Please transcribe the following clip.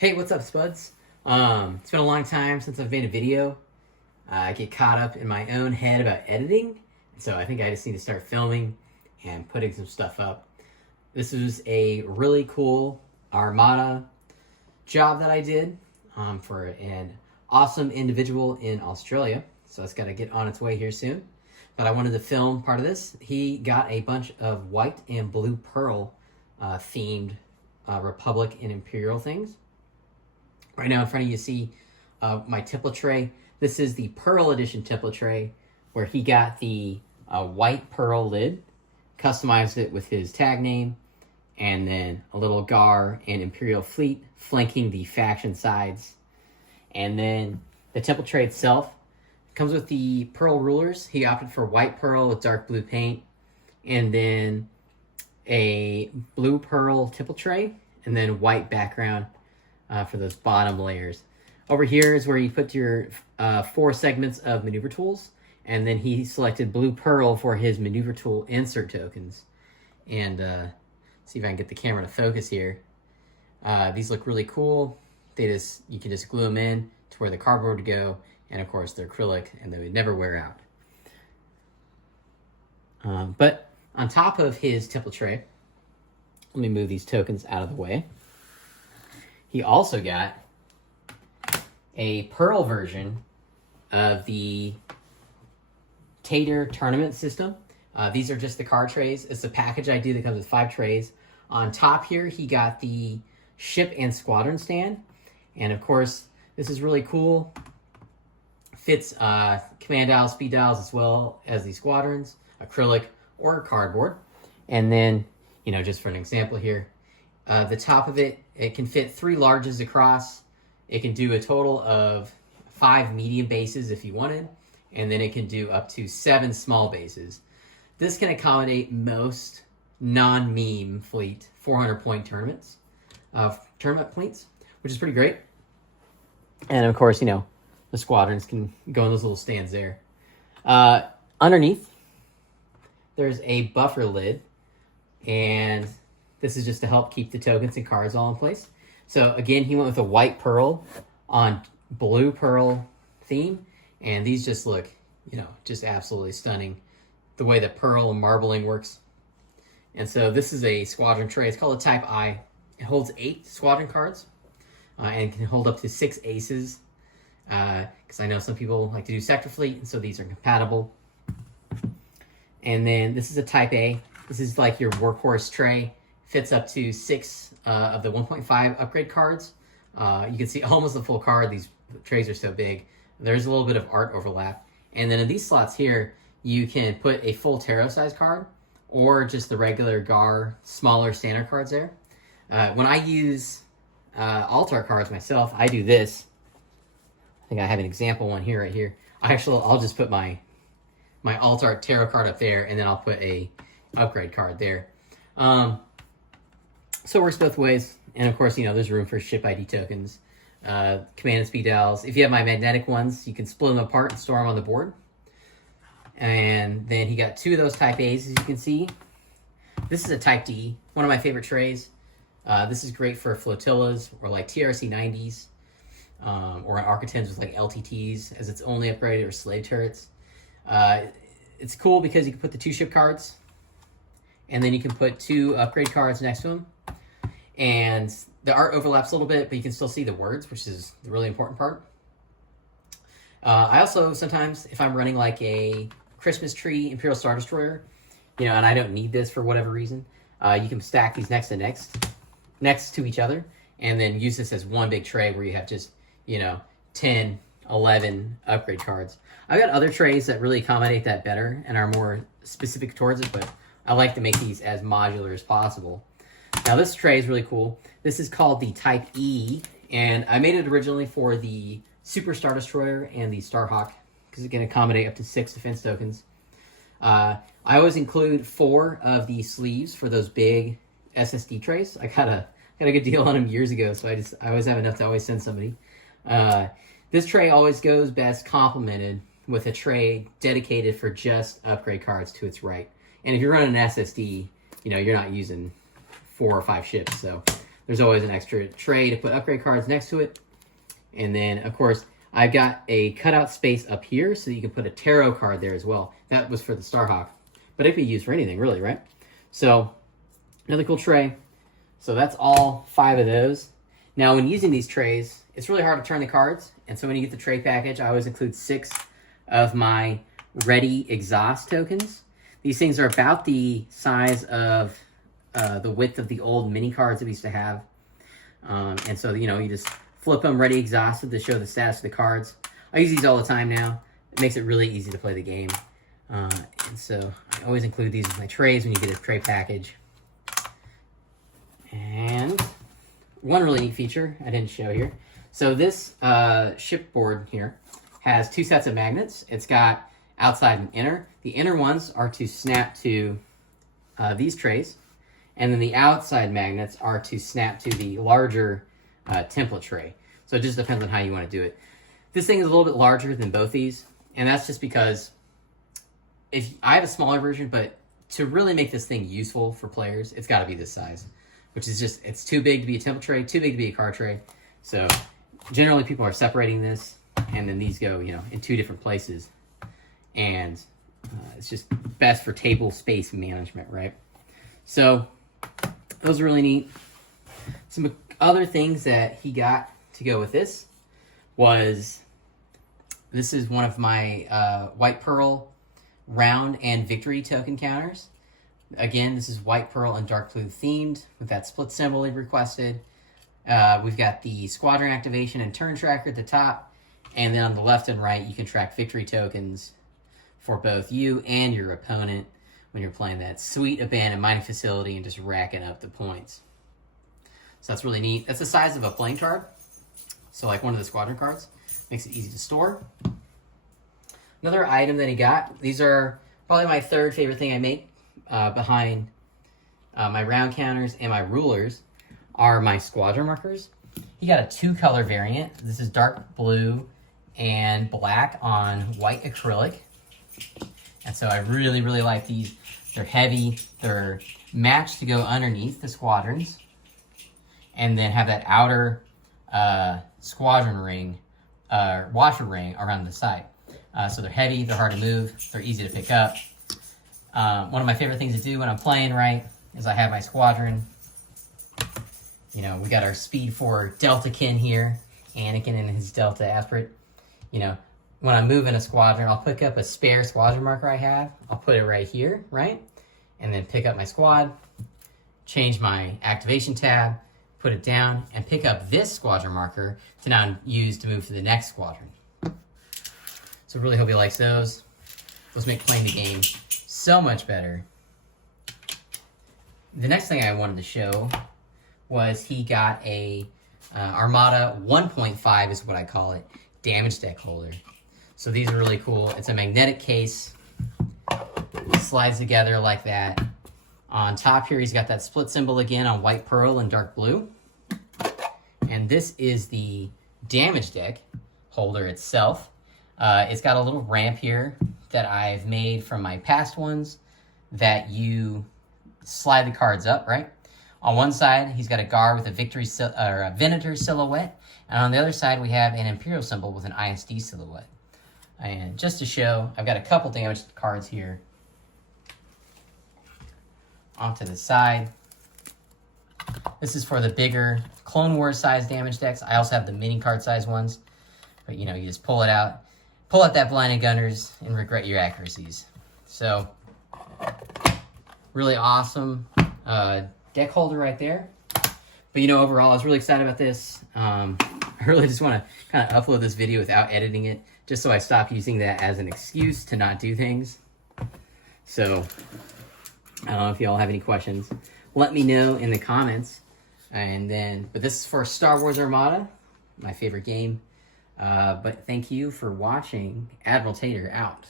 Hey, what's up, Spuds? It's been a long time since I've made a video. I get caught up in my own head about editing, so I think I just need to start filming and putting some stuff up. This was a really cool Armada job that I did for an awesome individual in Australia, so it's got to get on its way here soon. But I wanted to film part of this. He got a bunch of white and blue pearl themed Republic and Imperial things. Right now in front of you see my Tipet Tray. This is the Pearl Edition Tipet Tray, where he got the white pearl lid, customized it with his tag name, and then a little Gar and Imperial fleet flanking the faction sides. And then the Tipet Tray itself comes with the pearl rulers. He opted for white pearl with dark blue paint, and then a blue pearl Tipet Tray, and then white background for those bottom layers. Over here is where you put your 4 segments of maneuver tools, and then he selected blue pearl for his maneuver tool insert tokens. And see if I can get the camera to focus here. These look really cool. You can just glue them in to where the cardboard would go, and of course they're acrylic and they would never wear out. But on top of his Tipet Tray, let me move these tokens out of the way. He also got a pearl version of the Tater tournament system. These are just the card trays. It's a package I do that comes with 5 trays. On top here, he got the ship and squadron stand. And of course, this is really cool. Fits command dials, speed dials, as well as the squadrons, acrylic or cardboard. And then, just for an example here, the top of it can fit 3 larges across. It can do a total of 5 medium bases if you wanted, and then it can do up to 7 small bases. This can accommodate most non-meme fleet 400-point tournament points, which is pretty great. And of course, the squadrons can go in those little stands there. Underneath, there's a buffer lid, and this is just to help keep the tokens and cards all in place. So again, he went with a white pearl on blue pearl theme, and these just look, just absolutely stunning. The way the pearl and marbling works. And so this is a squadron tray. It's called a Type I. It holds 8 squadron cards, and can hold up to 6 aces. Because I know some people like to do sector fleet, and so these are compatible. And then this is a Type A. This is like your workhorse tray. Fits up to 6 of the 1.5 upgrade cards. You can see almost the full card. These trays are so big. There's a little bit of art overlap. And then in these slots here, you can put a full tarot size card or just the regular Gar smaller standard cards there. When I use altar cards myself, I do this. I think I have an example one here, right here. I'll just put my altar tarot card up there, and then I'll put a upgrade card there. So it works both ways. And of course, there's room for ship ID tokens, command and speed dials. If you have my magnetic ones, you can split them apart and store them on the board. And then he got 2 of those Type A's, as you can see. This is a Type D, one of my favorite trays. This is great for flotillas or like TRC 90s, or Architens with like LTTs as its only upgraded, or slave turrets. It's cool because you can put the 2 ship cards, and then you can put 2 upgrade cards next to them. And the art overlaps a little bit, but you can still see the words, which is the really important part. I also sometimes, if I'm running like a Christmas tree Imperial Star Destroyer, and I don't need this for whatever reason, you can stack these next to each other, and then use this as one big tray where you have just, 10, 11 upgrade cards. I've got other trays that really accommodate that better and are more specific towards it, but I like to make these as modular as possible. Now this tray is really cool. This is called the Type E, and I made it originally for the Super Star Destroyer and the Starhawk because it can accommodate up to 6 defense tokens. I always include 4 of the sleeves for those big SSD trays. I got a good deal on them years ago, so I always have enough to always send somebody. This tray always goes best complemented with a tray dedicated for just upgrade cards to its right. And if you're running an SSD, you're not using 4 or 5 ships, so There's always an extra tray to put upgrade cards next to it. And then, of course, I've got a cutout space up here so that you can put a tarot card there as well. That was for the Starhawk. But it could be used for anything, really, right? So, another cool tray. So that's all 5 of those. Now, when using these trays, it's really hard to turn the cards. And so when you get the tray package, I always include 6 of my ready exhaust tokens. These things are about the size of the width of the old mini cards that we used to have. And so, you just flip them ready exhausted to show the status of the cards. I use these all the time now. It makes it really easy to play the game. And so I always include these with my trays when you get a tray package. And one really neat feature I didn't show here. So this shipboard here has 2 sets of magnets. It's got outside and inner. The inner ones are to snap to these trays. And then the outside magnets are to snap to the larger template tray. So it just depends on how you want to do it. This thing is a little bit larger than both these. And that's just because if I have a smaller version, but to really make this thing useful for players, it's got to be this size. Which is just, it's too big to be a template tray, too big to be a card tray. So generally people are separating this, and then these go, in 2 different places. And it's just best for table space management, right? So those are really neat. Some other things that he got to go with this was, this is one of my White Pearl round and victory token counters. Again, this is White Pearl and Dark Blue themed with that split symbol he requested. We've got the squadron activation and turn tracker at the top. And then on the left and right, you can track victory tokens for both you and your opponent when you're playing that sweet abandoned mining facility and just racking up the points. So that's really neat. That's the size of a playing card. So like one of the squadron cards. Makes it easy to store. Another item that he got. These are probably my 3rd favorite thing I make. Behind my round counters and my rulers are my squadron markers. He got a 2-color variant. This is dark blue and black on white acrylic. And so I really, really like these. They're heavy. They're matched to go underneath the squadrons. And then have that outer squadron ring, washer ring around the side. So they're heavy. They're hard to move. They're easy to pick up. One of my favorite things to do when I'm playing, right, is I have my squadron. We got our Speed 4 Deltakin here. Anakin and his Delta Aspirate. When I'm moving a squadron, I'll pick up a spare squadron marker I have. I'll put it right here, right? And then pick up my squad, change my activation tab, put it down, and pick up this squadron marker to now use to move to the next squadron. So really hope he likes those. Those make playing the game so much better. The next thing I wanted to show was he got a Armada 1.5 is what I call it, damage deck holder. So these are really cool. It's a magnetic case. It slides together like that. On top here, he's got that split symbol again on White Pearl and Dark Blue. And this is the damage deck holder itself. It's got a little ramp here that I've made from my past ones that you slide the cards up, right? On one side, he's got a guard with a Venator silhouette. And on the other side, we have an Imperial symbol with an ISD silhouette. And just to show, I've got a couple damaged cards here. Off to the side. This is for the bigger Clone Wars size damage decks. I also have the mini card size ones. But you just pull it out. Pull out that Blinded Gunners and regret your accuracies. So, really awesome deck holder right there. But overall, I was really excited about this. I really just want to kind of upload this video without editing it, just so I stop using that as an excuse to not do things. So, I don't know if y'all have any questions. Let me know in the comments. But this is for Star Wars Armada, my favorite game. But thank you for watching. Admiral Tater out.